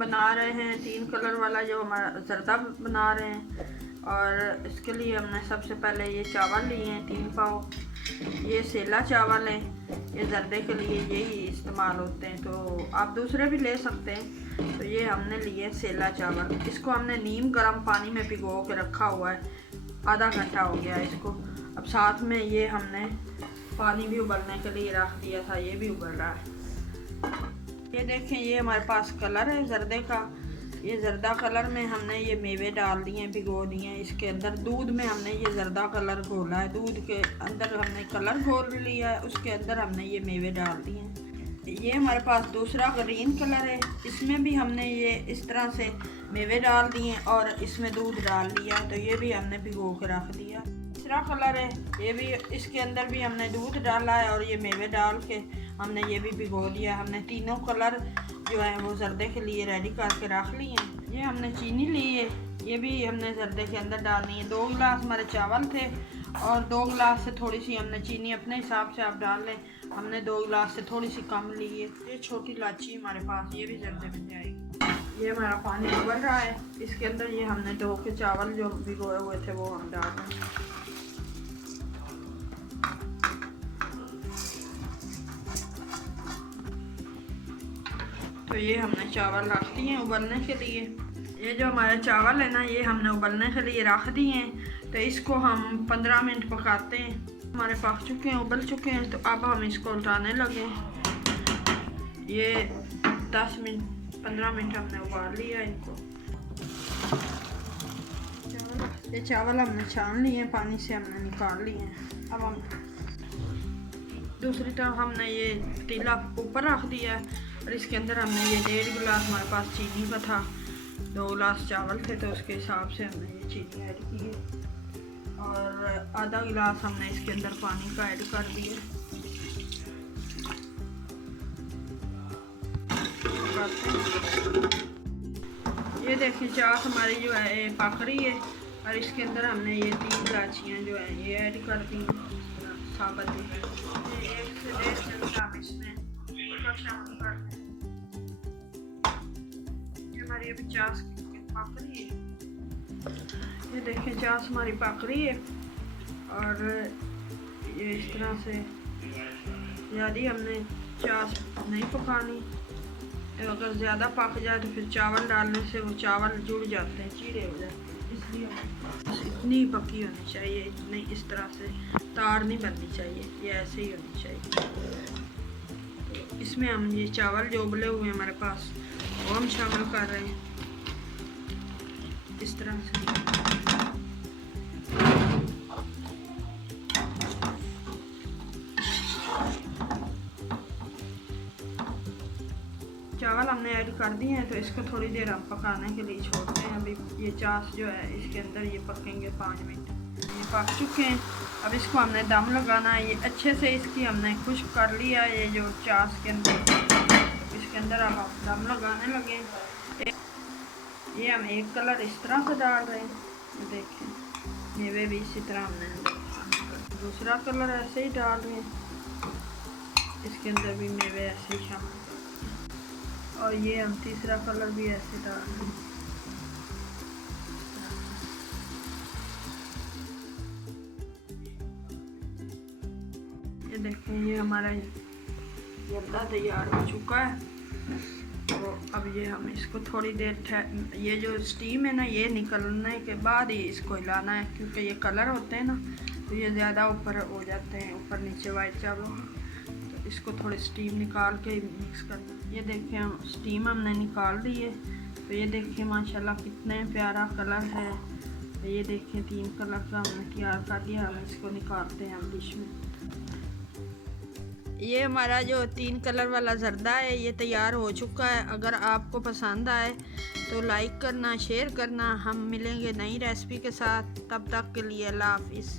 बना रहे हैं 3 कलर वाला जो हमारा जर्दा बना रहे हैं। और इसके लिए हमने सबसे पहले ये चावल लिए हैं 3 पाव। ये सेला चावल है, ये जर्दे के लिए यही इस्तेमाल होते हैं, तो आप दूसरे भी ले सकते हैं। तो ये हमने लिए सेला चावल। इसको हमने नीम गर्म पानी में भिगो के रखा हुआ है, आधा घंटा हो गया इसको। अब साथ में ये हमने पानी भी उबलने के लिए रख दिया था, ये भी उबल रहा है। ये देखें, ये हमारे पास कलर है जर्दे का। ये जर्दा कलर में हमने ये मेवे डाल दिए हैं, भिगो दिए हैं। इसके अंदर दूध में हमने ये जर्दा कलर घोला है, दूध के अंदर हमने कलर घोल लिया है, उसके अंदर हमने ये मेवे डाल दिए हैं। ये हमारे पास दूसरा ग्रीन कलर है, इसमें भी हमने ये इस तरह से मेवे डाल दिए और इसमें दूध डाल लिया, तो ये भी हमने भिगो के रख दिया। तीसरा कलर है, ये भी इसके अंदर भी हमने दूध डाला है और ये मेवे डाल के हमने ये भी भिगो दिया। हमने तीनों कलर जो है वो जर्दे के लिए रेडी करके रख लिए हैं। ये हमने चीनी ली है, ये भी हमने जर्दे के अंदर डालनी है। 2 गिलास हमारे चावल थे और 2 गिलास से थोड़ी सी हमने चीनी अपने हिसाब से आप डाल लें। हमने 2 गिलास से थोड़ी सी कम ली है। ये छोटी इलायची हमारे पास, ये भी जर्दे बन जाएगी। ये हमारा पानी उबल रहा है, इसके अंदर ये हमने 2 के चावल जो भिगोए हुए थे वो हम डाल दें। तो ये हमने चावल रख दिए हैं उबलने के लिए। ये जो हमारे चावल है ना, ये हमने उबलने के लिए रख दिए हैं। तो इसको हम 15 मिनट पकाते हैं। हमारे पक चुके हैं, उबल चुके हैं, तो अब हम इसको उल्टाने लगे। ये 10 मिनट 15 मिनट हमने उबाल लिया इनको। ये चावल हमने छान लिए हैं, पानी से हमने निकाल लिए हैं। अब हम दूसरी तरफ हमने ये पतीला ऊपर रख दिया है और इसके अंदर हमने ये 1.5 गिलास हमारे पास चीनी का था, 2 गिलास चावल थे, तो उसके हिसाब से हमने ये चीनी ऐड की है और आधा गिलास हमने इसके अंदर पानी का ऐड कर दिया। ये देखिए चाट हमारी जो है पक रही है और इसके अंदर हमने ये 3 इलायचियाँ जो है ये ऐड कर दी साबुत। ये 1 से 1.5 चम्मच हम इसमें शामिल कर दें। ये हमारी अभी चास पक रही है। ये देखें चास हमारी पक रही है और ये इस तरह से ज़्यादा हमने चास नहीं पकानी। अगर ज़्यादा पक जाए तो फिर चावल डालने से वो चावल जुड़ जाते हैं, चीरे हो जाते हैं, इसलिए बस इतनी पकी होनी चाहिए, इतनी इस तरह से तार नहीं बननी चाहिए, ये ऐसे ही होनी चाहिए। तो इसमें हम ये चावल जो उबले हुए हैं हमारे पास वो हम शामिल कर रहे हैं इस तरह से। चावल हमने ऐड कर दिए हैं, तो इसको थोड़ी देर हम पकाने के लिए छोड़ते हैं। अभी ये चास जो है इसके अंदर ये पकेंगे 5 मिनट। ये पक चुके हैं, अब इसको हमने दम लगाना है। ये अच्छे से इसकी हमने खुश्क कर लिया ये जो चास के अंदर, इसके अंदर अब हम दम लगाने लगे। ये हम एक कलर इस तरह से डाल रहे हैं, देखें मेवे भी इसी तरह हमने दूसरा कलर ऐसे ही डाल रहे हैं, इसके अंदर भी मेवे ऐसे ही शामिल, और ये हम तीसरा कलर भी ऐसे डाल रहे हैं। ये देखें ये हमारा जर्दा तैयार हो चुका है। तो अब ये हम इसको थोड़ी देर ये जो स्टीम है ना ये निकलने के बाद ही इसको हिलाना है, क्योंकि ये कलर होते हैं ना तो ये ज़्यादा ऊपर हो जाते हैं, ऊपर नीचे वाइट चावल। तो इसको थोड़ी स्टीम निकाल के मिक्स करना। ये देखें हम स्टीम हमने निकाल दी है। तो ये देखें माशाल्लाह कितने प्यारा कलर है। तो ये देखें 3 कलर का हमने तैयार कर लिया। हम इसको निकालते हैं हम डिश में। ये हमारा जो 3 कलर वाला जर्दा है ये तैयार हो चुका है। अगर आपको पसंद आए तो लाइक करना, शेयर करना। हम मिलेंगे नई रेसिपी के साथ, तब तक के लिए अल्लाह हाफिज़।